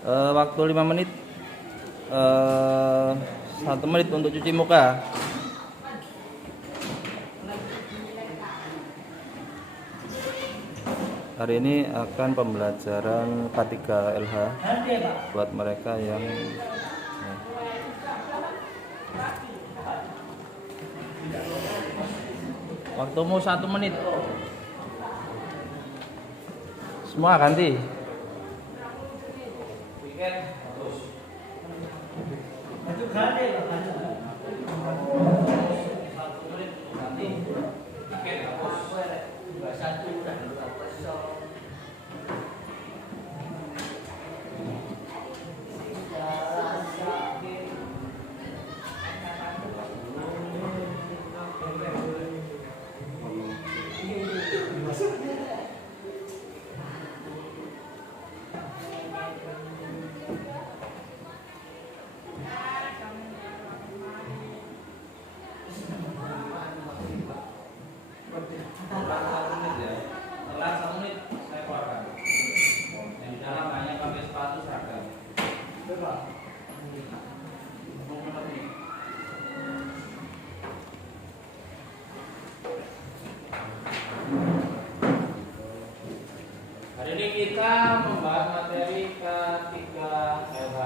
Waktu 5 menit. 1 menit untuk cuci muka. Hari ini akan pembelajaran K3LH buat mereka yang waktumu 1 menit. Semua ganti. Hari ini kita membahas materi K3LH.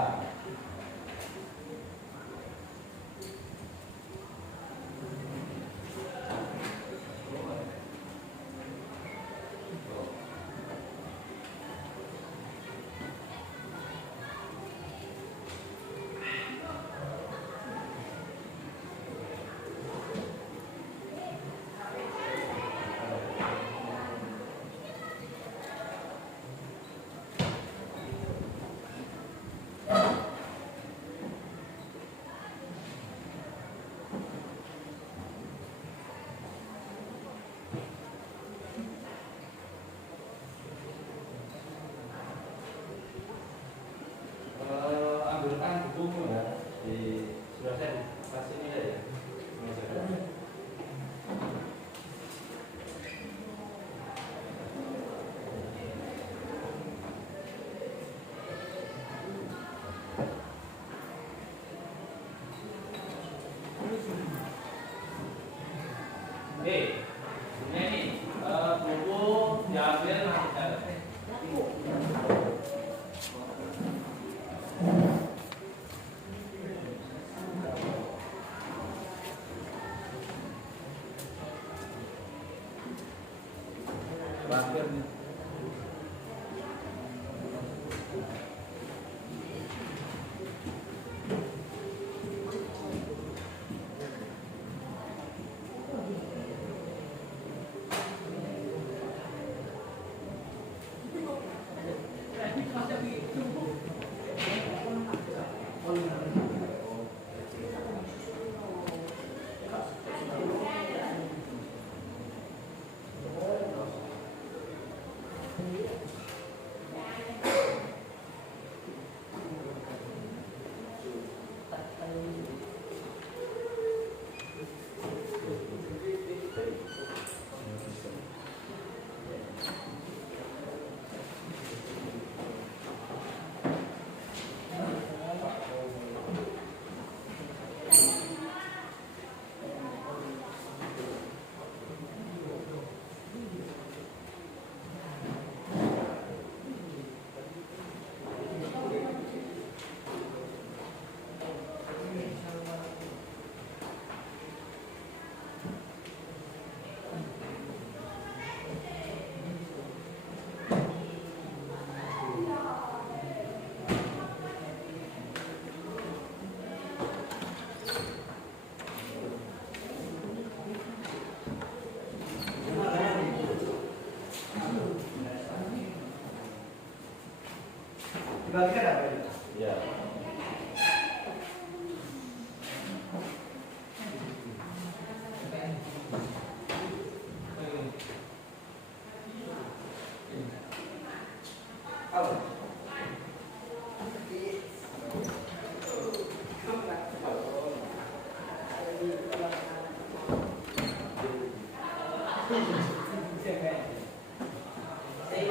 Ambilkan buku ya, sudah saya kasih nilai ya. Ini buku diambil langsung jalan. Terakhir nih. Dibagikan apa itu? Ya. Saya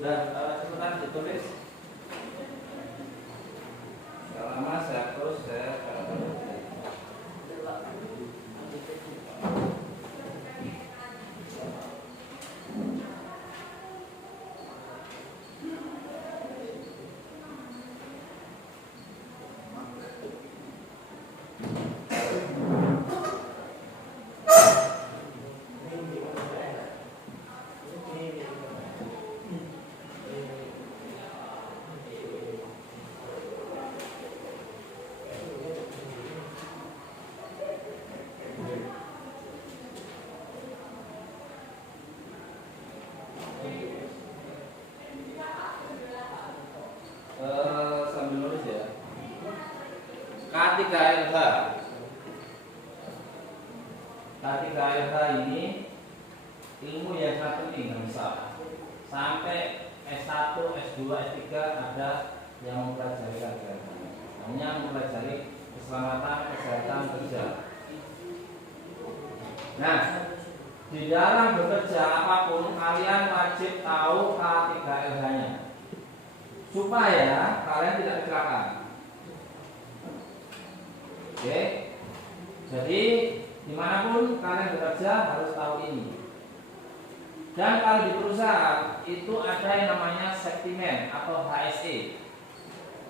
Udah, cepetan ditulis. Gak lama saya terus saya sambil nulis ya. K3LH. K3LH ini ilmu yang satu nih nggak bisa. Sampai S1, S2, S3 ada yang mempelajari K3LH. Hanya mempelajari keselamatan Nah, di dalam bekerja apapun kalian wajib tahu K3LH-nya supaya kalian tidak kecelakaan. Oke, jadi dimanapun kalian bekerja harus tahu ini. Dan kalau di perusahaan itu ada yang namanya safety man atau HSE.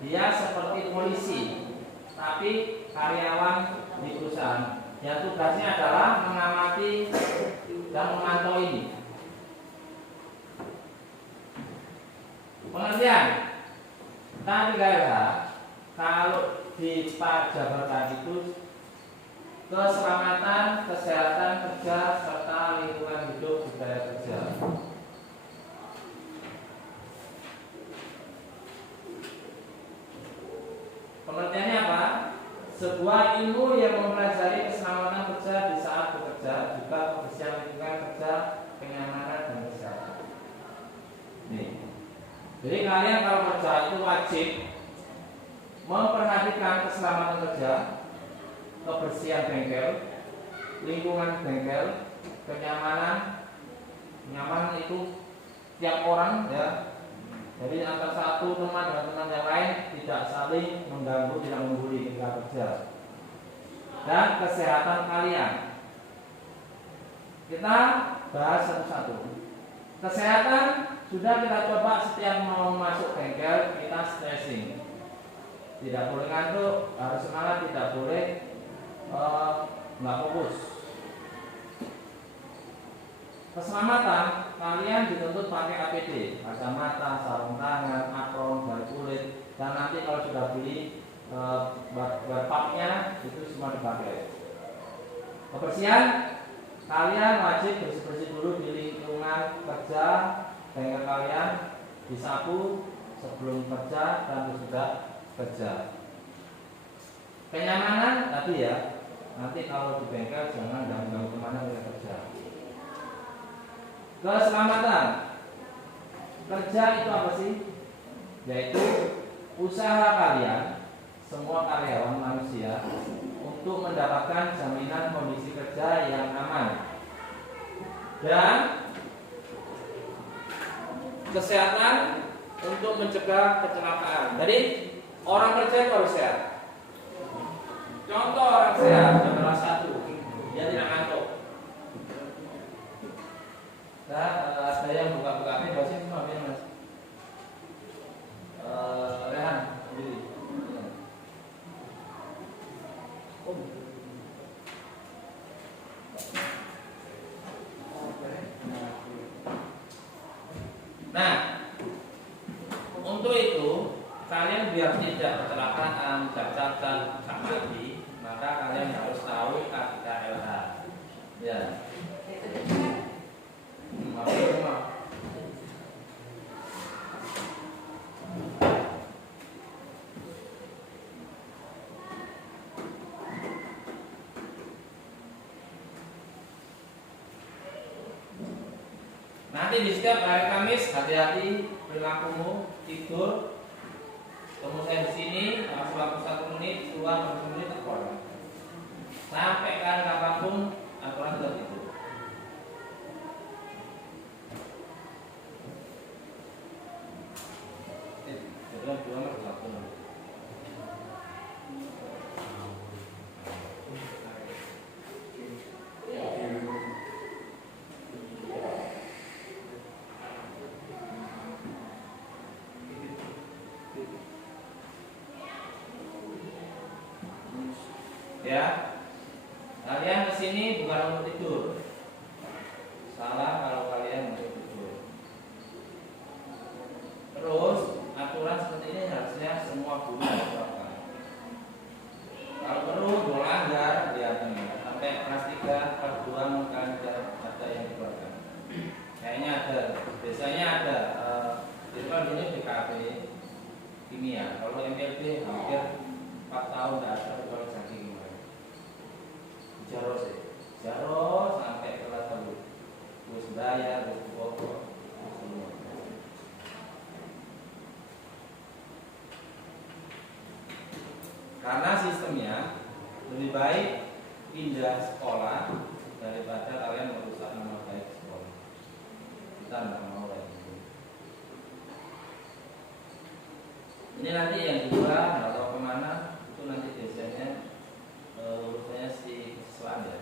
Dia seperti polisi, tapi karyawan di perusahaan. Yang tugasnya adalah mengamati dan memantau ini. Pengertian K3LH kalau di jabatan itu keselamatan, kesehatan kerja serta lingkungan hidup budaya kerja. Pengertiannya apa? Sebuah ilmu yang mempelajari keselamatan kerja di saat bekerja, juga kebersihan lingkungan kerja, kenyamanan dan kesehatan. Nih. Jadi kalian kalau kerja itu wajib memperhatikan keselamatan kerja, kebersihan bengkel, lingkungan bengkel, kenyamanan. Nyaman itu tiap orang ya. Jadi antara satu teman dengan teman yang lain tidak saling mengganggu, tidak membuli ketika kerja. Dan kesehatan kalian. Kita bahas satu-satu. Kesehatan sudah kita coba setiap mau masuk bengkel kita stretching. Tidak boleh ngantuk, harus semangat, tidak boleh nggak fokus. Keselamatan kalian dituntut pakai APD, kacamata, sarung tangan, apron, baju kulit, dan nanti kalau sudah beli bapaknya itu semua dipakai. Kebersihan kalian wajib bersih-bersih dulu di lingkungan kerja bengkel kalian, disapu sebelum kerja dan sesudah kerja. Kenyamanan tadi ya, nanti kalau di bengkel jangan ganggu kemana kita kerja. Keselamatan kerja itu apa sih? Yaitu usaha kalian, semua karyawan manusia, untuk mendapatkan jaminan kondisi kerja yang aman dan kesehatan untuk mencegah kecelakaan. Jadi orang kerja itu harus sehat. Contoh orang sehat adalah satu, dia tidak ngantuk. Nah, ada yang buka-buka apa sih semua Mas? Rehan sendiri. Nah, untuk itu kalian biar tidak kecelakaan, cacat, mati, maka kalian harus tahu K3LH. Ya. Nanti di setiap hari Kamis hati-hati perilakumu, tidur, kemudian di sini masuk waktu 1 menit, keluar 1 menit terkeluar. Sampaikan kapanpun aturan sudah tidur. Ya, kalian kesini bukan untuk tidur. Salah kalau kalian untuk tidur. Terus aturan seperti ini harusnya semua guru terapkan. Kalau perlu melanggar ya sampai kelas 3, kelas 2 mungkin ada yang dikeluarkan. Kayaknya ada, biasanya ada. Itu kan ini BKP kimia. Kalau MPLB hampir 4 tahun tidak ada aktualisasi kimia. Jaro sampai kelas 1. Terus bayar, terus pokok. Karena sistemnya lebih baik pindah sekolah daripada kalian merusak nama baik sekolah. Kita nggak mau lagi. Ini nanti yang kedua nggak tahu kemana, itu nanti biasanya urusannya si kesiswaan ya.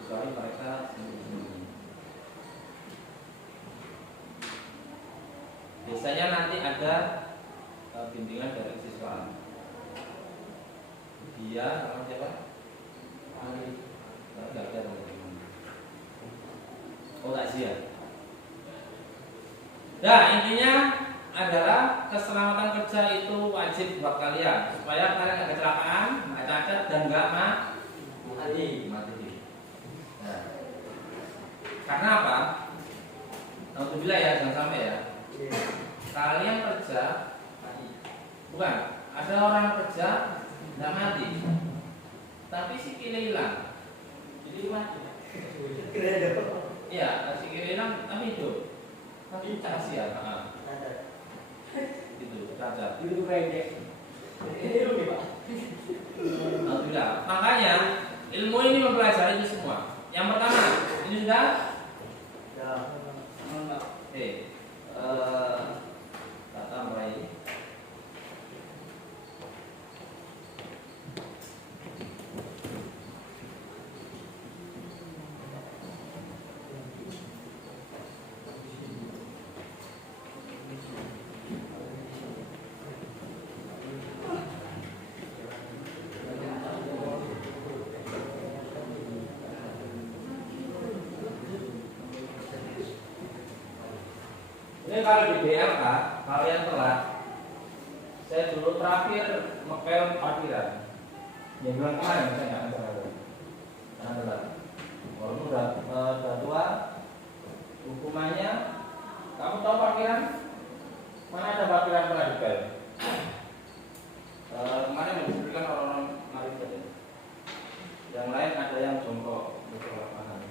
Kecuali mereka sendiri. Biasanya nanti ada bimbingan dari kesiswaan. Dia sama siapa? Nggak ada teman-teman. Oh tak siap. Nah intinya adalah keselamatan kerja itu wajib buat kalian supaya kalian nggak kecelakaan, nggak cacat dan nggak mati. Nah, karena apa? Alhamdulillah ya, jangan sampai ya. Kalian kerja, bukan ada orang kerja nggak mati, tapi sikilnya hilang. Jadi mati. Iya, sikilnya hilang tapi hidup. Tapi kasihan. Itu cacat. Itu pendek. Ini rugi Pak. Alhamdulillah. Makanya ilmu ini mempelajari itu semua. Yang pertama, ini sudah. Ya. Kata mulai. Ini kalau di BLK kalian telat. Saya dulu terakhir ngepel parkiran. Yang bulan kemarin saya nggak salah. Karena telat. Walaupun udah tua, hukumannya kamu tahu parkiran? Mana ada parkiran pernah dipel? Kemarin yang disebutkan orang-orang mari saja. Yang lain ada yang jongkok di lapangan.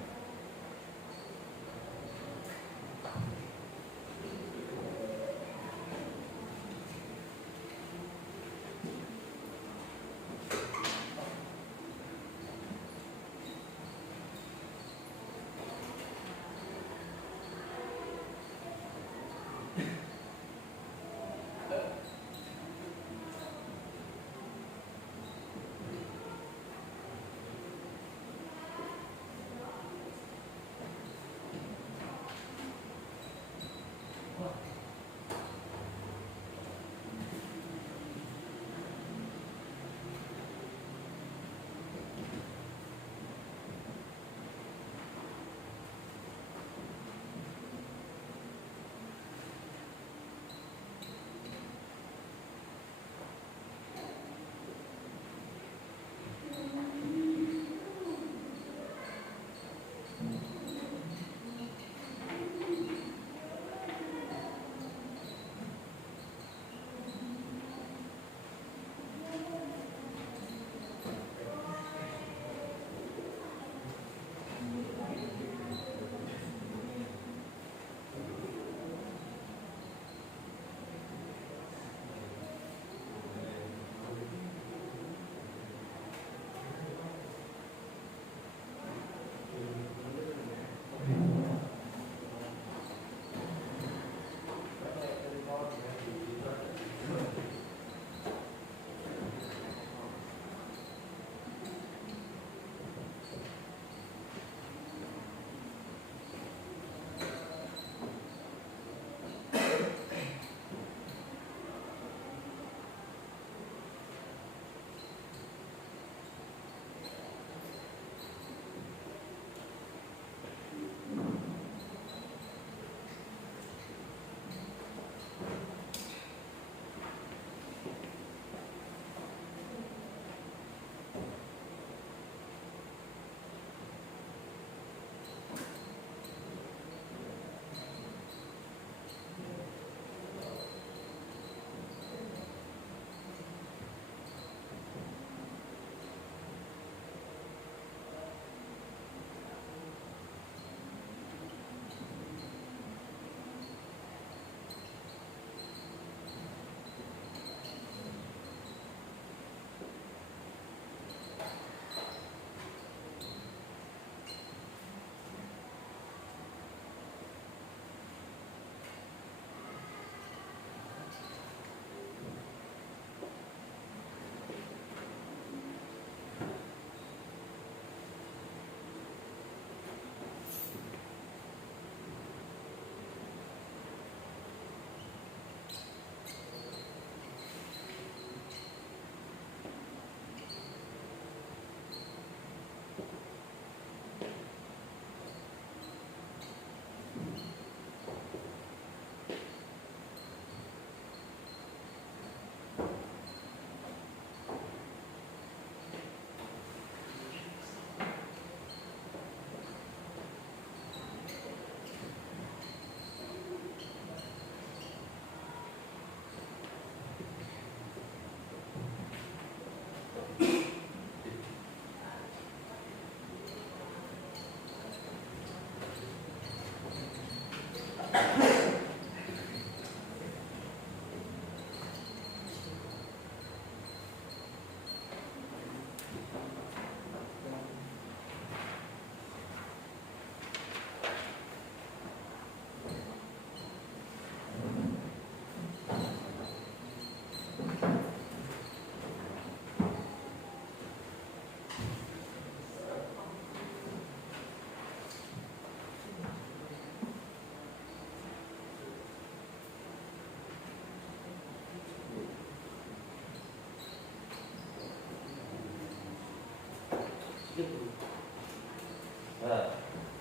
Nah,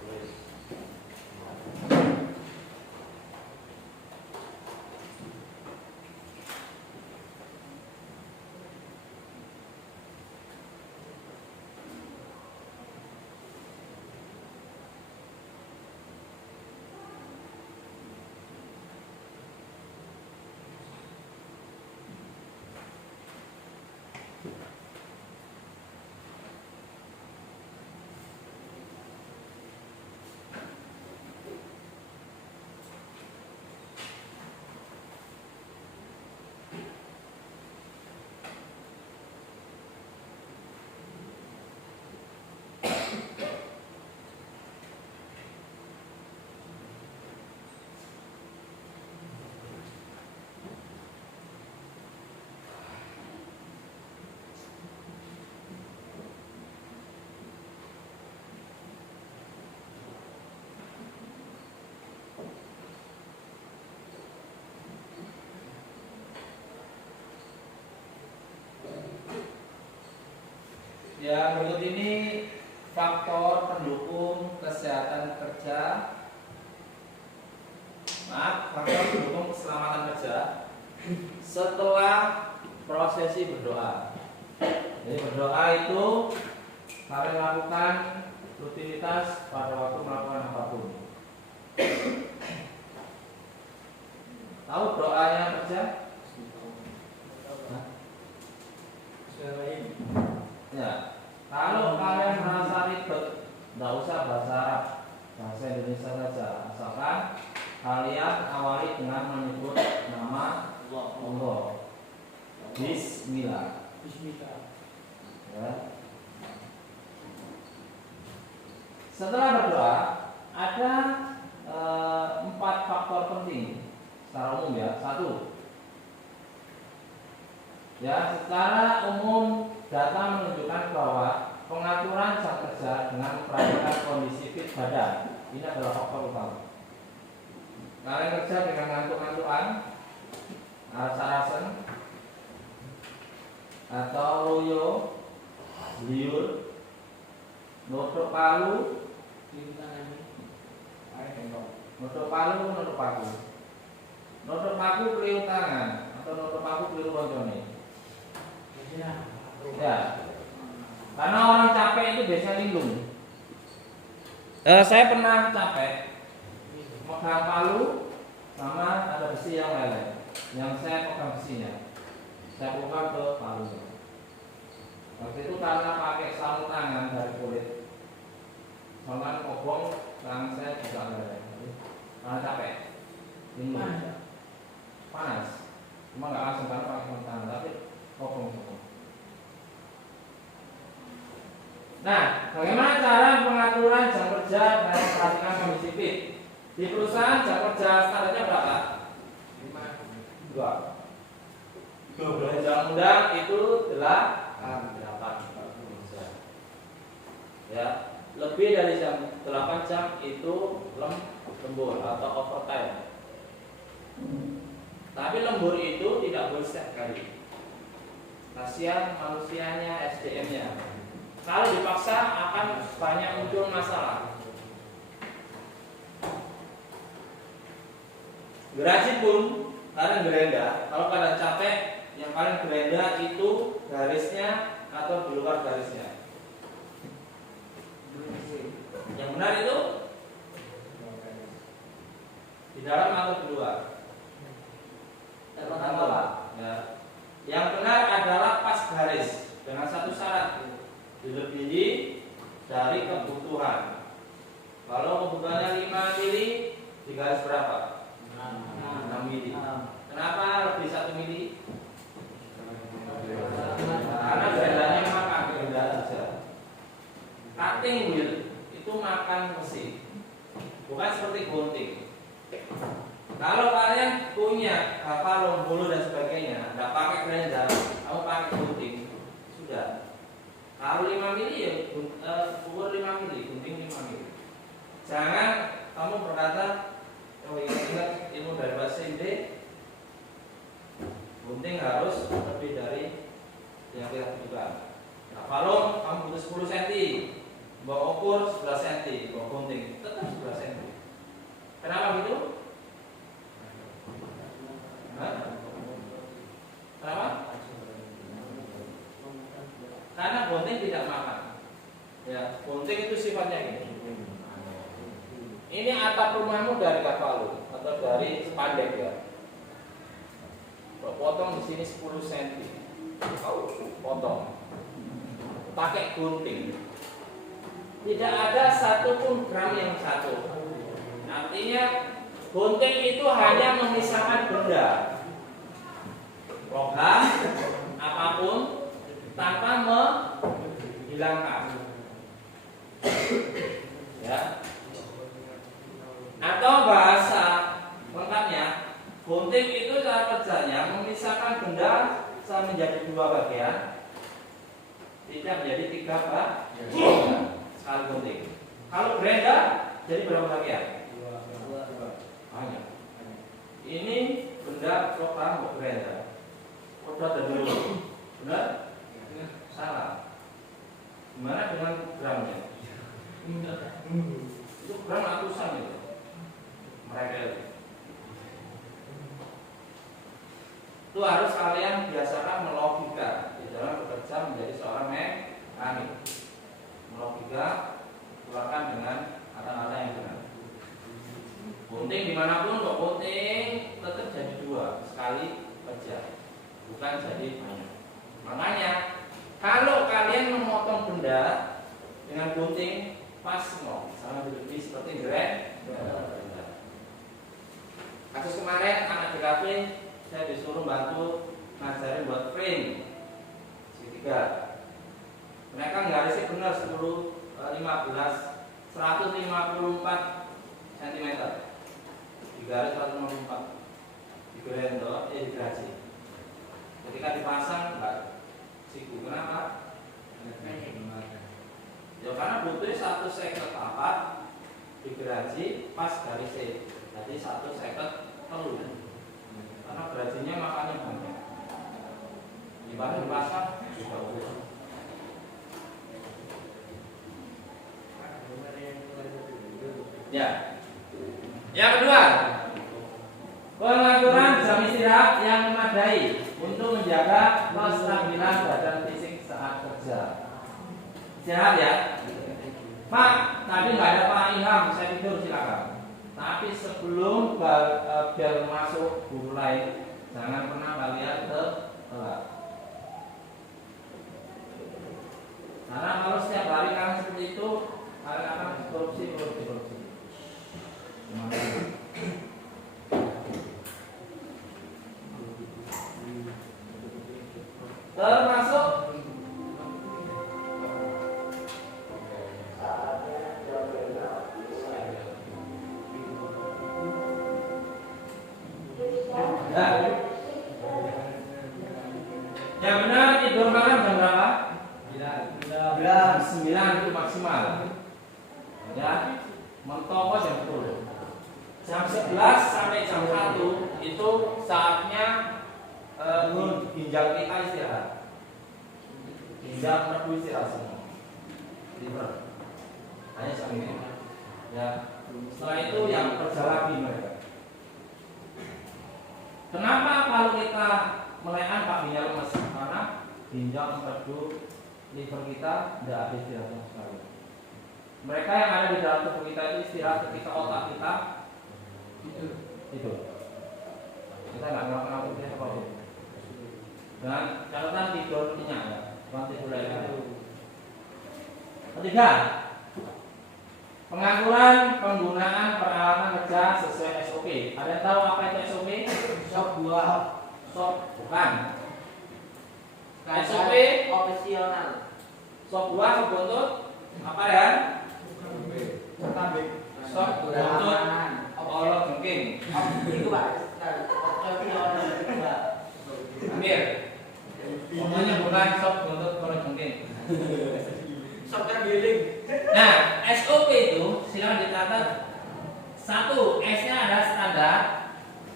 tulis. Ya, berikut ini faktor pendukung kesehatan kerja. Faktor pendukung keselamatan kerja setelah prosesi berdoa. Jadi berdoa itu kalian lakukan rutinitas pada waktu melakukan apapun. Tahu doanya kerja? Ya, kalau kalian merasa ribet, tidak usah bahasa Arab, bahasa Indonesia saja. Asalkan kalian awali dengan menyebut nama Allah. Bismillah. Ya. Setelah berdoa, ada 4 faktor penting secara umum ya. 1. Ya, secara umum data menunjukkan bahwa pengaturan jam kerja dengan memperhatikan kondisi fit badan ini adalah faktor utama. Kalian kerja dengan ngantuk-ngantukan, rasa-rasen, atau loyo, liur, nutup palu, nutup palu, nutup paku, nutup paku keliru tangan, atau nutup paku keliru roncone. Ya, karena orang capek itu biasanya linglung. Saya pernah capek, pegang palu sama ada besi yang leleh. Yang saya pegang besinya, saya buka ke palu. Waktu itu karena pakai sarung tangan dari kulit, soalnya kobong tangan saya juga leleh. Karena capek, linglung, panas. Cuma nggak langsung karena pakai sarung tangan, tapi kobong. Nah, bagaimana cara pengaturan jam kerja dan memperhatikan kondisi fit? Di perusahaan jam kerja standarnya berapa? 2 jam undang itu 8 ya, lebih dari jam 8 jam itu lembur atau overtime. Tapi lembur itu tidak boleh setiap kali. Kasihan manusianya, SDM-nya. Kalau dipaksa akan banyak muncul masalah. Gerasi pun kalian gerenda. Kalau kalian capek, yang kalian gerenda itu garisnya atau di luar garisnya. Yang benar itu di dalam atau di luar. Ya. Yang benar adalah pas garis dengan satu syarat. Dilebihi dari kebutuhan. Kalau kebutuhannya 5 mili, di garis berapa? 6 mili. Kenapa lebih 1 mili? Karena gerendanya makan gerenda saja. Cutting wheel itu makan mesin, bukan seperti gunting. Kalau kalian punya kapal, bulu dan sebagainya, tidak pakai gerenda, kamu pakai gunting, sudah. Kalau 5 mili ya ukur 5 mili, gunting 5 mili. Jangan kamu berkata, oh ingat ilmu dari bahasa Inggris, gunting harus lebih dari yang kita butuhkan. Nah, kalau kamu butuh 10 cm, bawa ukur 11 cm, bawa gunting tetap 11 cm. Kenapa gitu? Hah? Kenapa? Karena gunting tidak makan. Ya, gunting itu sifatnya ini. Ini atap rumahmu dari kavalu atau dari spandek ya. Potong di sini 10 cm. Potong. Pakai gunting. Tidak ada satupun gram yang satu. Artinya gunting itu hanya memisahkan benda, logam apapun tanpa menghilangkan. Ya. Atau bahasa lengkapnya, gunting itu cara kerjanya memisahkan benda menjadi dua bagian, tidak menjadi tiga bagian sekali gunting. Kalau grinder jadi berapa bagian? Banyak. Ini benda logam grinder. Kodrat dan dulu. Benar? Salah. Gimana dengan gramnya? Itu gram ratusan itu. Mereka itu harus kalian biasakan melogika di dalam bekerja menjadi seorang mekanik. Melogika keluarkan dengan kata-kata yang benar. Gunting dimanapun kok gunting tetap jadi dua sekali kerja, bukan jadi banyak. Makanya kalau kalian memotong benda dengan gunting pas no, sama lebih seperti grinder. Kasus kemarin anak di kafe saya disuruh bantu ngajarin buat frame segitiga. Mereka nggarisnya benar 10, 15, 154 cm. Digaris 154. Digaji. Ketika dipasang enggak siku. Kenapa? Ya karena butuh 154 digeraji pas garisnya. Jadi 150 telur. Karena gerajinya makannya banyak. Dibanding dipasang juga udah. Ya. Yang kedua, pengaturan jam istirahat yang memadai untuk menjaga kestabilan badan fisik saat kerja. Istirahat ya. Pak, tadi nggak ada Pak Ilham, saya tidur silakan. Tapi sebelum bel masuk guru lain, jangan pernah kalian telat. Karena kalau setiap hari kalian seperti itu, kalian akan korupsi. Termasuk yang benar tidur malam jam berapa? 9 itu maksimal. Ya, mentok jam 10. Jam 11 sampai jam 1 itu saatnya ginjal kita istirahat. Ginjal perlu istirahat semua. Tidur. Hanya jam ini. Ya. Setelah itu yang kerja lagi mereka. Kenapa kalau kita melaikan Pak ginjal lemes? Karena ginjal empedu liver kita tidak ada istirahat sama sekali. Mereka yang ada di dalam tubuh kita itu istirahat ketika otak kita itu. Kita nggak ngelakuin apa apapun. Dan catatan tidur kenyang ya, bukan tidur leleh. Ketiga, pengaturan penggunaan peralatan kerja sesuai SOP. Ada yang tahu apa itu SOP? Sop buah. Sop bukan. SOP Opsional. sop buah, sop buntut, apa ya? Kambing. Sop buntut, olok jengking. Itu Pak. Opsional. Amir. Pokoknya bukan sop buntut, olok jengking. Sop tergiling. Nah, SOP itu silakan dicatat. 1, S-nya ada standar.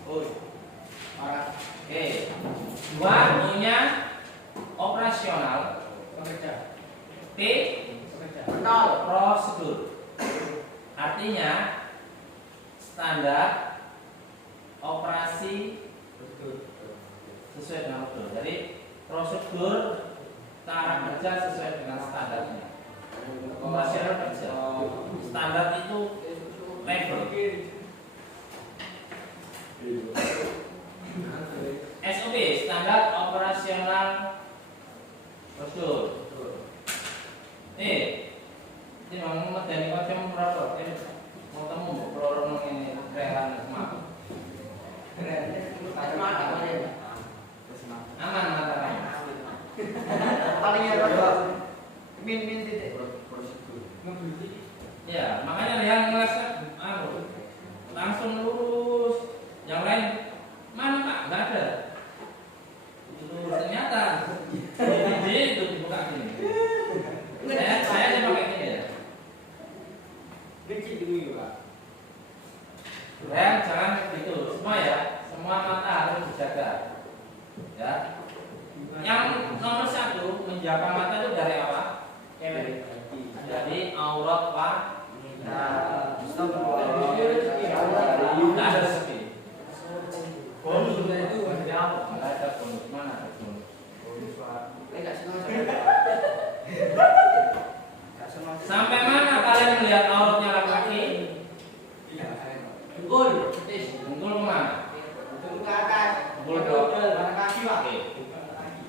Oke. 2, O-nya operasional. T Nol. prosedur. Artinya standar operasi sesuai dengan prosedur. Jadi prosedur cara kerja sesuai dengan standarnya. Operasional kerja. Standar itu level. SOP standar operasional prosedur. Ini mau medeni macam berapa? Mau temu pelorong ini rehan semua. Aman matanya. Paling ya min titik. Ya, makanya yang ngerasa langsung lurus. Yang lain mana Pak? Enggak ada. Itu ternyata itu dibuka gini. Saya pakai gini ya. Dikit dulu Pak. Jangan begitu. Semua ya, semua mata harus dijaga. Ya. Yang nomor 1 menjaga mata itu dari apa? Jadi aurat Pak. Nah, tidak ada sepi. Bonus itu ada bonus mana ada bonus? Sampai mana kalian melihat auratnya laki-laki? Unggul. Unggul kemana? Unggul ke atas. Unggul ke kaki Pak.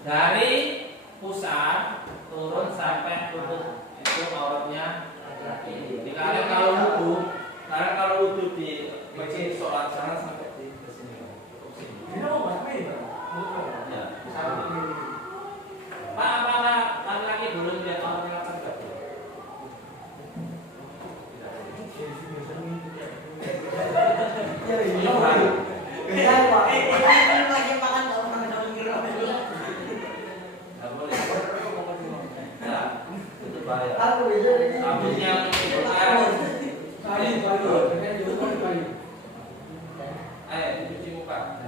dari pusat turun sampai lutut itu auratnya laki. Jadi kalian kalau wudhu di masjid sholat jangan sampai di sini. Ya, Pak, apakah laki-laki boleh lihat auratnya laki-laki? Rambut yang cuci muka.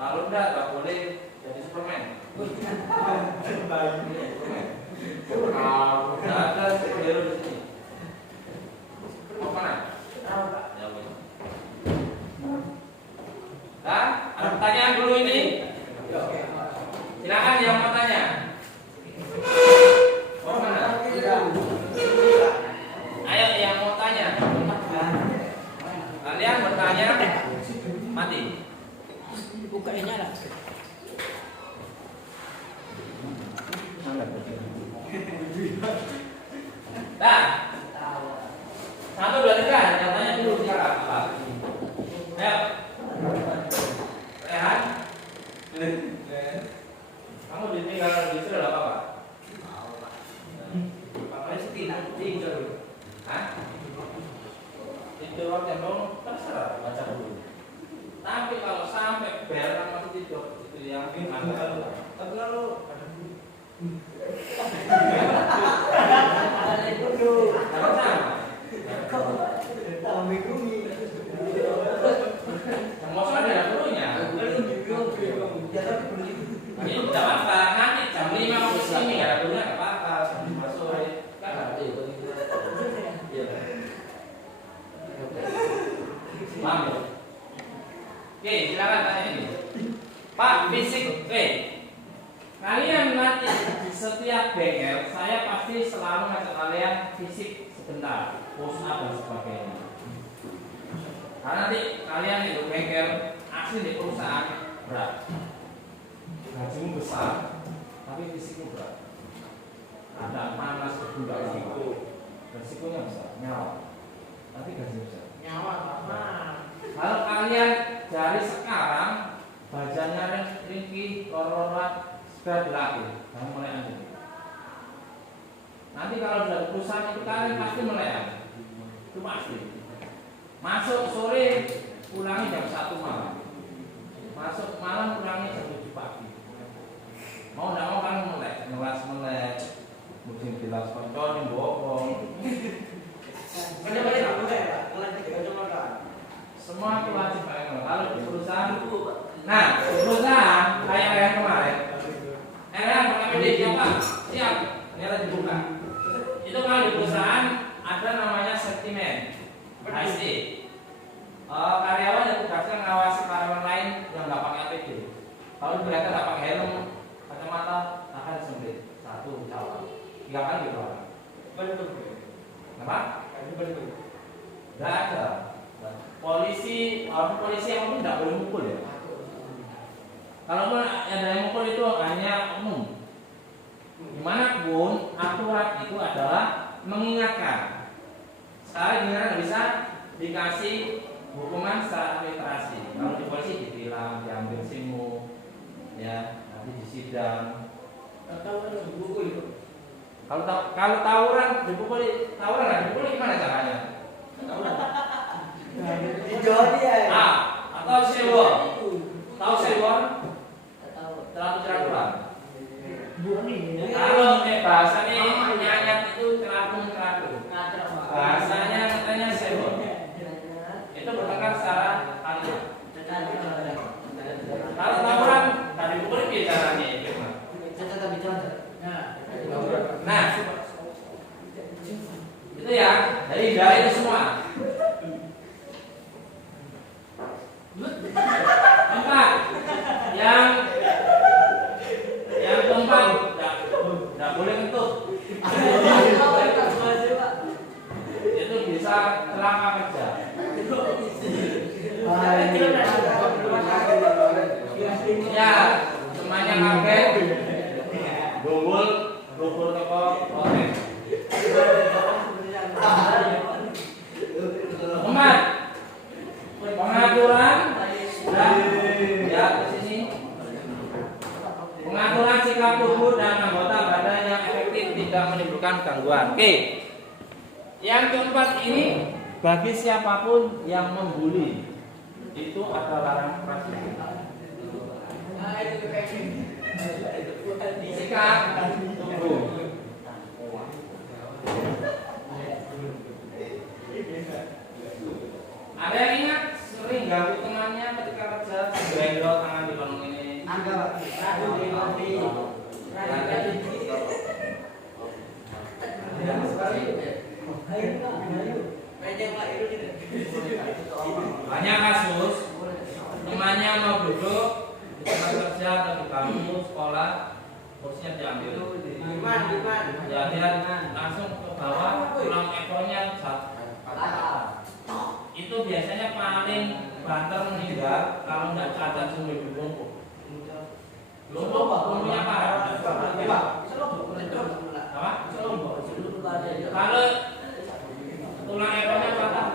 Kalau enggak boleh jadi Superman. Enggak ada superhero di sini. Mau mana? Nah, ada pertanyaan dulu ini. Silakan yang mau tanya. Mau mana? Ayo yang mau tanya. Kalian bertanya mati. Buka ini ada. Dah. 1, 2, 3. Yang tanya dulu siapa? Ayo. Rehan. Kamu ditinggal di situ ada apa? Bapaknya setina tinggal. Hah? Tidur cenderung terserah baca dulu. Tapi kalau sampai bel masih tidur itu yang anda. Tapi lalu Jangan sama. Yang mau ada perlunya. Ini tidak apa-apa. Nanti jam 5 mau kesini nggak ada perlunya nggak apa-apa. Sampai sore kan ada itu. Paham ya? Oke, silakan tanya ini. Pak, fisik. Kalian nanti di setiap bengkel saya pasti selalu ngajak kalian fisik sebentar, push up dan sebagainya. Karena nanti kalian itu bengkel asli di perusahaan berat, gajimu besar, tapi fisikmu berat. Ada panas juga resikonya besar, nyawa. Tapi gajimu besar. nyawa apa? Kalau kalian dari sekarang bajannya ringkih, lor-loran, sudah dilatih, kamu melek aja. Nanti kalau sudah di perusahaan itu kalian pasti melek, itu pasti. Masuk sore, pulangi jam 1 malam. Masuk malam, pulangi jam 7 pagi. Mau tidak mau kan melek, ngelas melek, mungkin jelas koncon yang bohong. Semua itu wajib pakai kalau di perusahaan. Nah, di perusahaan kayak kemarin. Pakai media apa? siap, ternyata dibuka. Itu kalau di perusahaan ada namanya sentimen, HSE. Karyawan yang tugasnya ngawasi karyawan lain yang nggak pakai APD. Kalau mereka nggak pakai helm, kacamata akan disembelih. 1 cawan, 3 kali gitu. Kenapa? Nggak ada. Polisi yang umum nggak boleh mukul ya. Kalaupun ada yang mukul itu hanya umum. Dimanapun aturan itu adalah mengingatkan. Sekarang gimana bisa dikasih hukuman secara administrasi. Kalau di polisi ditilang, diambil SIM-mu, ya nanti disidang. Kalau tawuran dipukuli, gimana caranya? Atau sewa? Tahu sewa? Celatu-celatuan. Kalau bahasanya nyanyat itu celatu-celatu. Bahasanya katanya sewa. Itu bertengkar secara alur. Kalau tawuran tadi pukul bicaranya itu. Nah, itu ya dari itu semua. Empat, yang keempat tidak boleh kentut. Itu bisa celaka kerja. Ya, semuanya kaget. Gubul toko hotel. 4, pengaturan dan ya ke sini. Pengaturan sikap tubuh dan anggota badan yang efektif tidak menimbulkan gangguan. Oke. Yang keempat ini bagi siapapun yang membuli itu ada larangan keras. Sikap tubuh. Ada yang ingat sering ganggu temannya ketika kerja, senggol tangan di kolong ini. Banyak kasus temannya mau duduk di tempat kerja atau di bangku sekolah, kursinya diambil. Ya dia langsung ke bawah, tulang ekornya jatuh. Itu biasanya paling banter meninggal kalau nggak cacat sumber lumpuh. Lumpuhnya parah. Apa? Kalau tulang ekornya patah,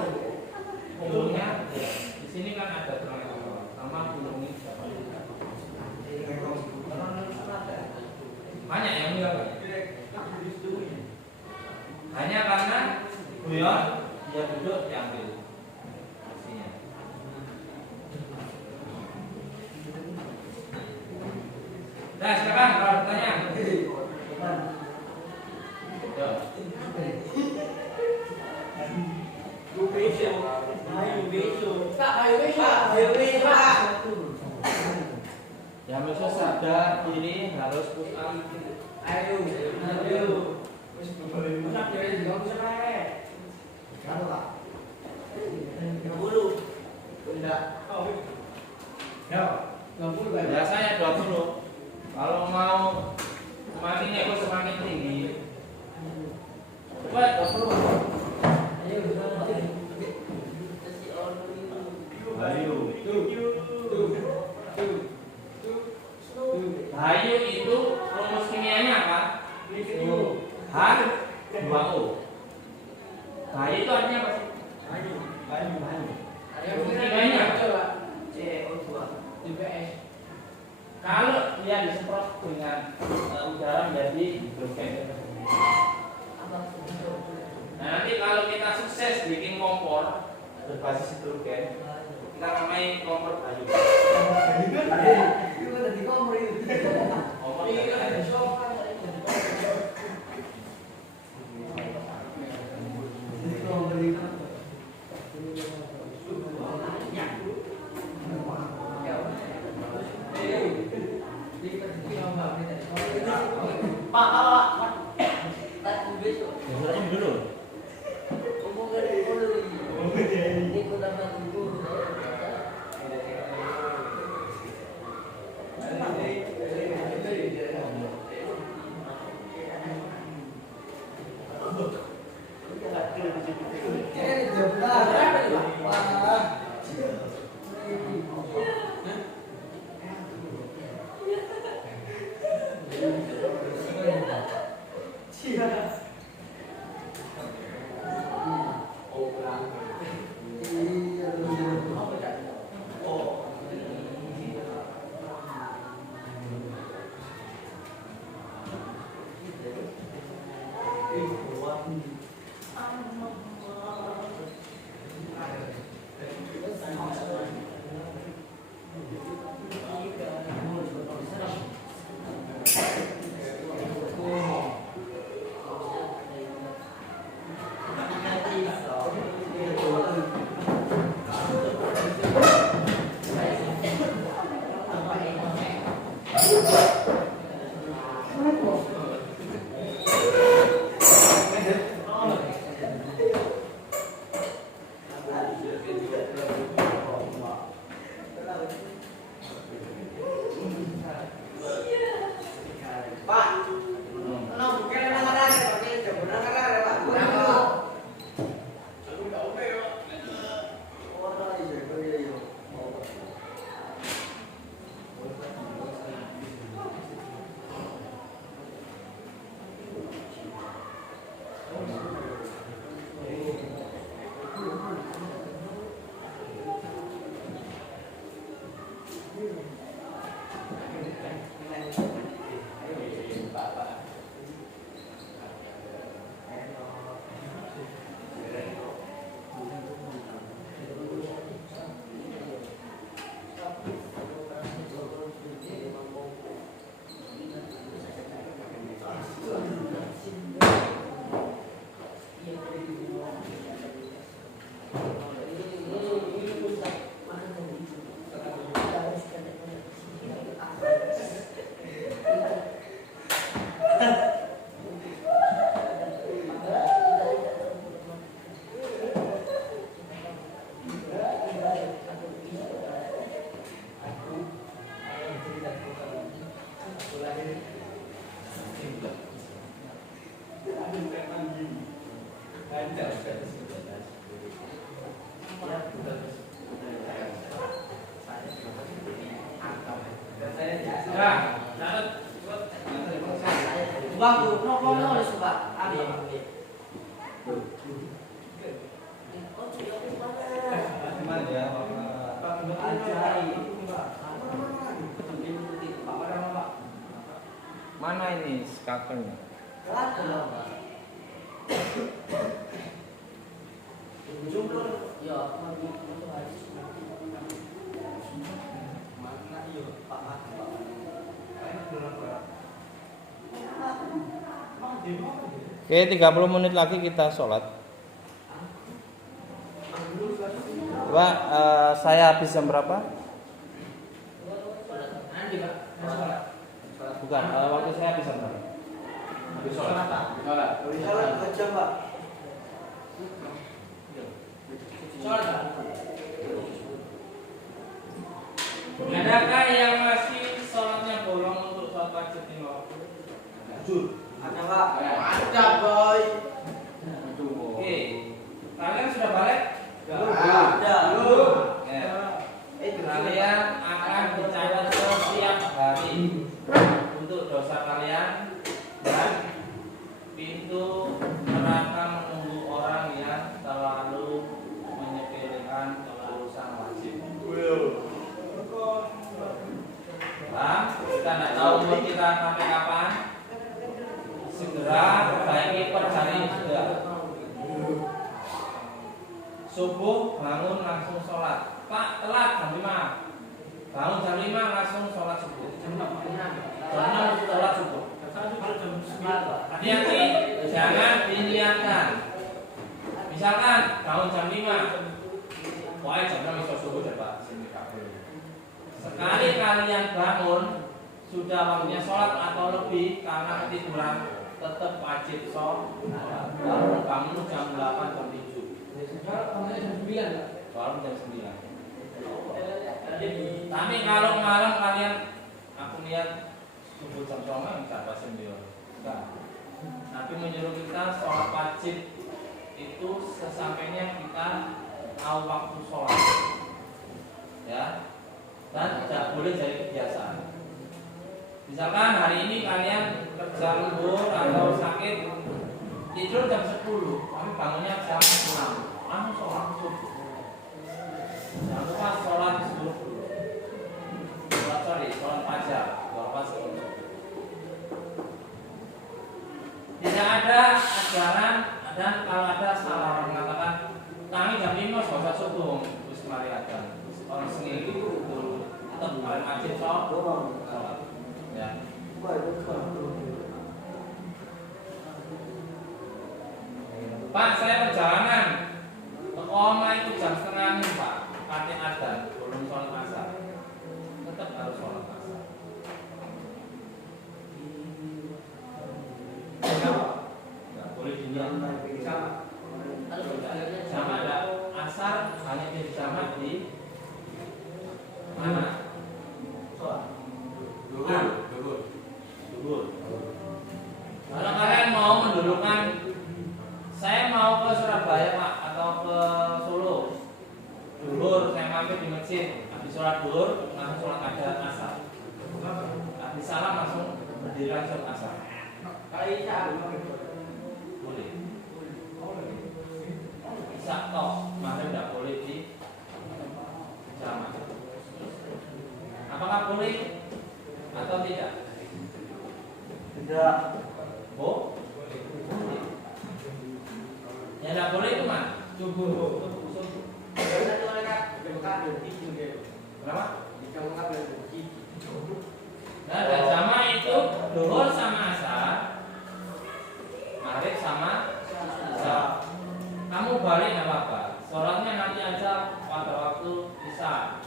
punggungnya di sini kan ada tulang ekor sama punggungnya. Banyak yang meninggal. Hanya karena guyon dia duduk diambil. Nah, silakan kalau bertanya. Yang besok sadar diri harus push up. Biasanya 20. Kalau mau semakin ego semakin tinggi. Buat 20. Hayu itu rumus kimianya apa? H2O. Hayu itu artinya apa sih? Rumus kimianya CO2. Kalau dia disemprot dengan udara menjadi hidrogen. Nah, nanti kalau kita sukses bikin kompor berbasis hidrogen, kita namai kompor kayu. Pak Suratnya dulu. Mana ini skakernya? Oke, 30 menit lagi kita sholat. Pak, saya habis jam berapa? Bukan, waktu saya habis jam berapa? Habis sholat. Sholat jam, Pak. Sholat. Adakah yang masih sholatnya bolong untuk sholat wajib di waktu? Ada, Pak. Ada, boy. Oke, kalian sudah balik? Ada. Kalian akan dicatat setiap hari untuk dosa kalian dan pintu neraka menunggu orang yang terlalu menyepelekan urusan wajib. Nah, kita tidak tahu umur kita sampai kapan. Segera perbaiki per hari juga. Subuh bangun langsung sholat. Pak, telat jam 5. Bangun jam 5 langsung sholat subuh. Jam 6 sholat subuh. Hati-hati, jangan diniatkan. Misalkan bangun jam 5, pokoknya jam 6 sholat subuh deh Pak. Sekali kalian bangun sudah waktunya sholat atau lebih karena ketiduran, tetap wajib sholat. Walaupun bangun jam 8 jam 7. Soalnya jam 9. Walaupun jam 9. Tapi kalau malam kalian, aku lihat subuh jam 9 enggak pas sendiri. Nabi menyuruh kita sholat wajib itu sesampainya kita tahu waktu sholat, ya, dan tidak boleh jadi kebiasaan. Misalkan hari ini kalian kerja lembur atau sakit, tidur jam 10, kami bangunnya jam 6, langsung sholat subuh. Jangan lupa sholat subuh dulu. Sholat fajar, sholat subuh. Tidak ada ajaran dan kalau ada salah orang mengatakan kami jam 5 sholat subuh, terus mari ada orang sendiri tetap kalian wajib sholat. Ya. Pak, saya perjalanan ke Oma itu jam setengah 6 Pak, pakai adzan, belum sholat asar, tetap harus sholat asar. Nggak boleh dibilang sama ada asar hanya bisa di mana? Duhur. Kalau kalian mau mendulukan, saya mau ke Surabaya Pak atau ke Solo, duhur saya mampir di masjid, habis sholat duhur langsung sholat adzan asar, habis salam langsung berdiri langsung asar. Boleh. Bisa toh, maghrib tidak boleh di jamak. Apakah boleh atau tidak? Tidak. Oh, yang tidak boleh itu mana? Kenapa? Nah, dan sama itu duhur sama asar, maghrib sama isya. Kamu balik nggak apa-apa. Sholatnya nanti aja pada waktu isya.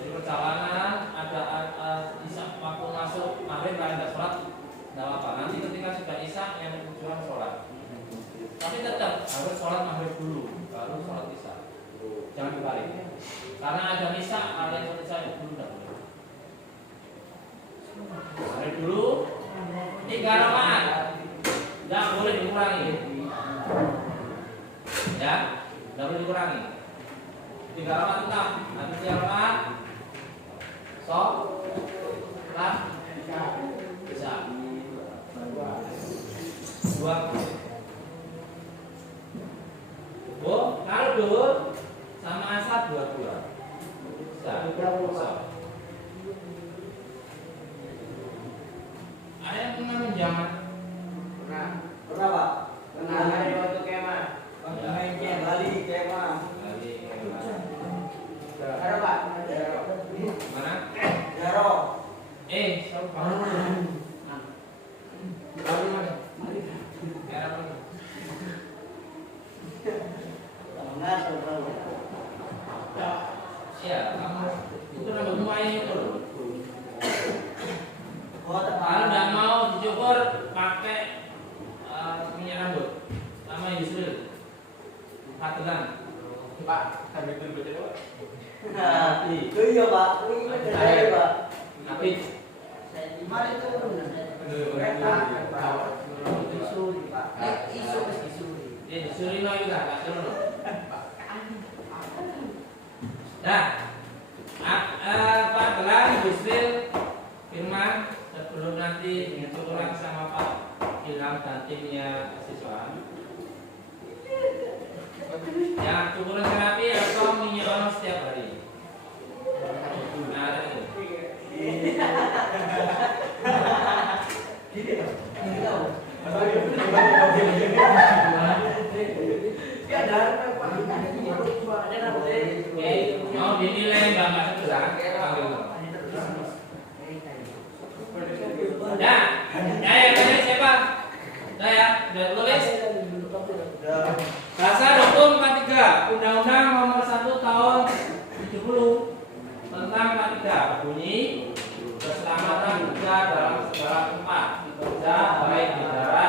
Jadi perjalanan ada isya waktu masuk maghrib kalian nggak sholat, nggak apa-apa. Nanti ketika sudah isya yang tujuan sholat. Tapi tetap harus sholat maghrib dulu, baru sholat isya. Jangan dibalik. Karena ada isya, ada yang sholat isya dulu nggak boleh. Maghrib dulu 3 rakaat, nggak boleh dikurangi. Ya, nggak boleh dikurangi. 3 rakaat tetap, nanti 3 rakaat sholat isya. 2. Oh, kalau duhur sama asar 2-2. Bisa. Ada yang pernah menjamak? Pernah Pak? Pernah hari waktu kemah. Bali kemah. Ada Pak? Mana? Jaro. Iya, kamu itu rambut muai itu. Kalau tidak mau dicukur pakai minyak rambut sama Yusril. Patelan. Pak, sambil itu baca doa. Itu iya Pak. Ini benar Pak. Tapi Mari itu Yusril juga Pak Turun. Nah, Pak Telan, Yusril, Firman, sebelum nanti dicukuran sama Pak Ilham dan timnya siswa. Ya, cukuran terapi atau minyak setiap hari. Nah, ada itu. Mau dinilai nggak sebesar? Nah, yang tulis siapa? Nah ya, udah tulis. Dasar Hukum 43 Undang-Undang Nomor 1 Tahun 70 tentang K3 berbunyi keselamatan kerja dalam segala tempat, kerja baik di darat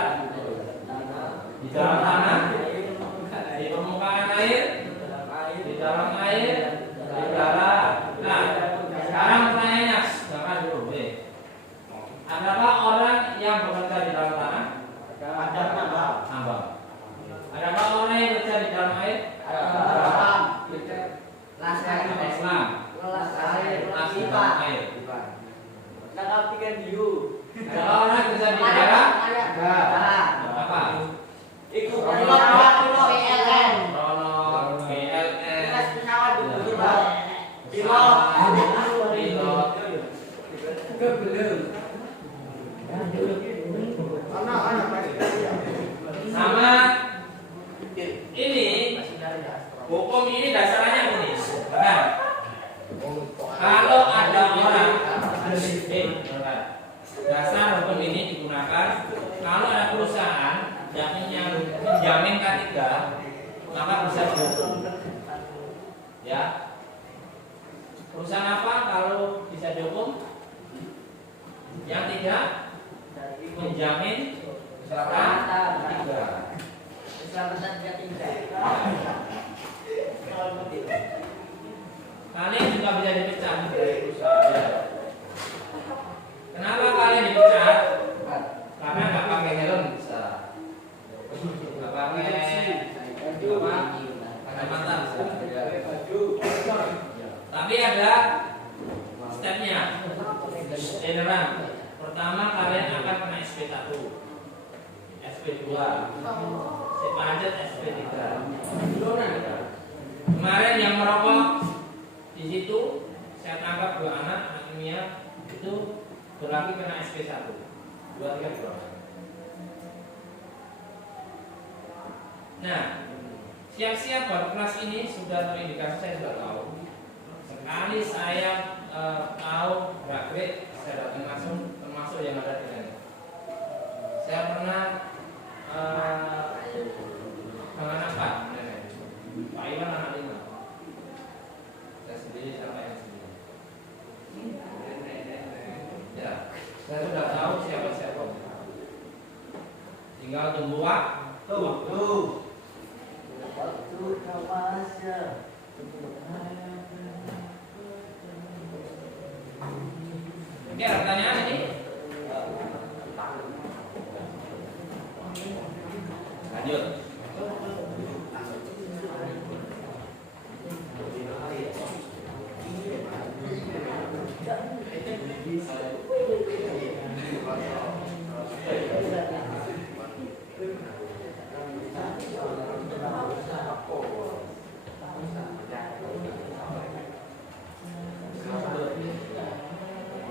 hukum ini dasarnya ini. Nah, kalau ada orang dasar hukum ini digunakan kalau ada perusahaan yang menjamin K3, maka bisa dihukum. Ya. Perusahaan apa kalau bisa dihukum? Yang tidak menjamin K3. Kalian juga bisa dipecat dari perusahaan. Kenapa kalian dipecat? Karena nggak pakai helm bisa, nggak pakai kacamata bisa. Tapi ada stepnya. Beneran. Pertama kalian akan kena SP1, SP2, sepanjat SP3. Kemarin yang merokok di situ saya tangkap 2 anak kimia itu berlaki kena SP1, 2, 3 berapa? Nah, siap-siap buat kelas ini sudah terindikasi, saya sudah tahu. Sekali saya tahu gerak-gerik, saya datang langsung, termasuk yang ada di sini. Saya pernah dengan apa? Pak Iwan anak 5. Saya sendiri sama yang sendiri. Ya, saya sudah tahu siapa-siapa. Tinggal tunggu waktu. Oke, pertanyaan ini. Lanjut.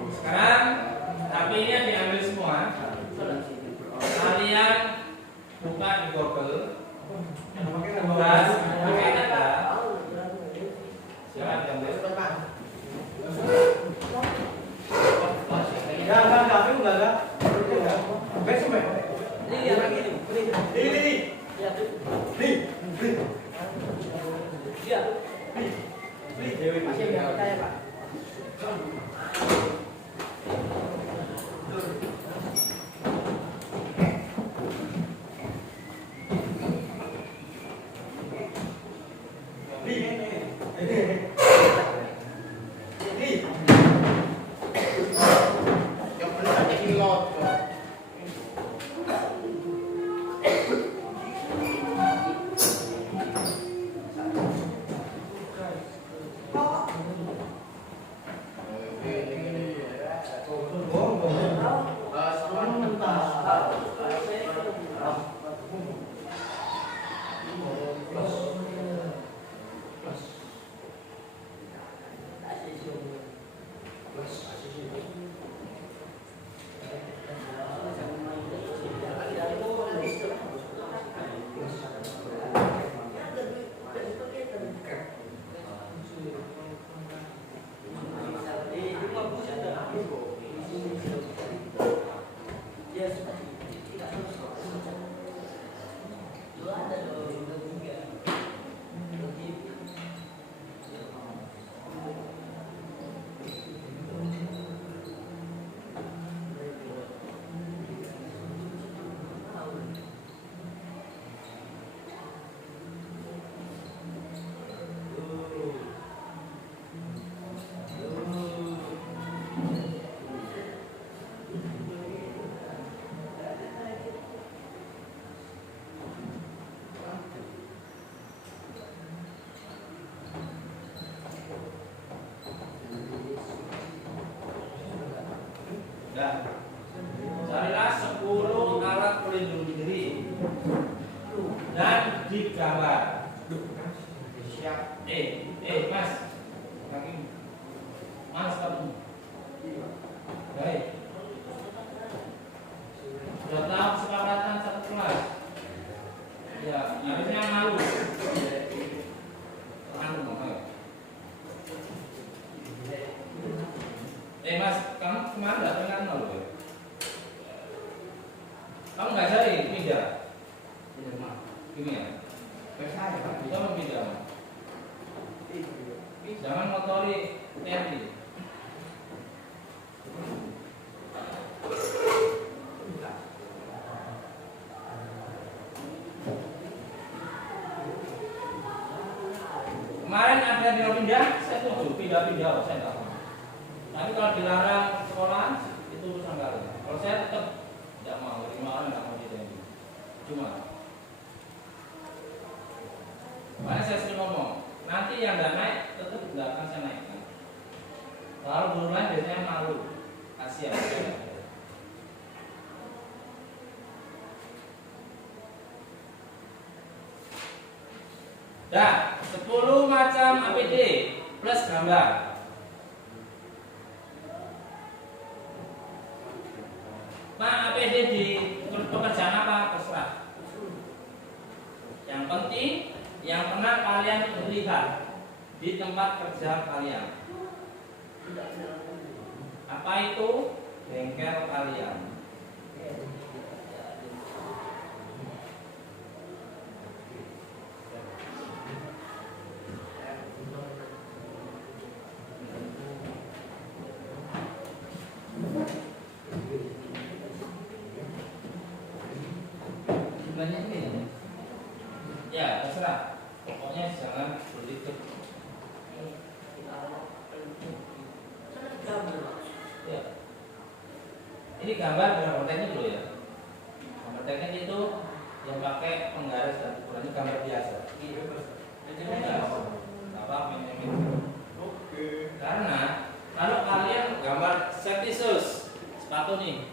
Sekarang tapi ini diambil semua. Kalian buka di Google. Dan pakai data. Silakan diambil. Carilah 10 alat pelindung diri dan digambar. Siap. Mas. Mas kamu. Baik. Sudah tahu kesepakatan satu kelas. Ya, harusnya malu. Gini ya. Bisa membeda. Jangan motori Terry. Kemarin ada yang pindah, saya setuju pindah-pindah, saya enggak mau. Tapi kalau dilarang sekolah itu urusan kalian. Kalau saya tetap tidak mau, 5 orang nggak mau di sini. Cuma, makanya saya sering ngomong, nanti yang nggak naik tetap nggak akan saya naikkan. Kalau guru lain biasanya malu, kasihan. Dah, 10 macam APD plus gambar. Pak, APD di pekerjaan apa? Terserah. Yang penting, yang pernah kalian lihat di tempat kerja kalian. Apa itu? Bengkel kalian. Jumlahnya ini ya terserah, pokoknya jangan begitu. Ya. Ini gambar berapa teknik dulu ya. Gambar teknik itu yang pakai penggaris dan ukurannya gambar biasa. Apa karena kalau kalian gambar safety shoes sepatu nih,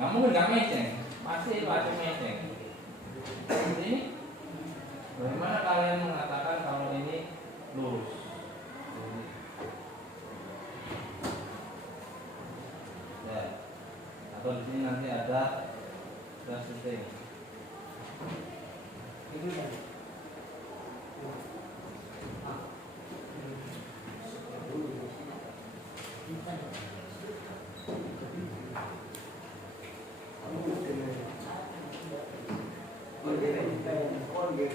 nggak mungkin nggak matching, pasti wajib matching. Ini bagaimana kalian mengatakan kalau ini lurus? Ya, atau di sini nanti ada setting. Itu ya. Con ghế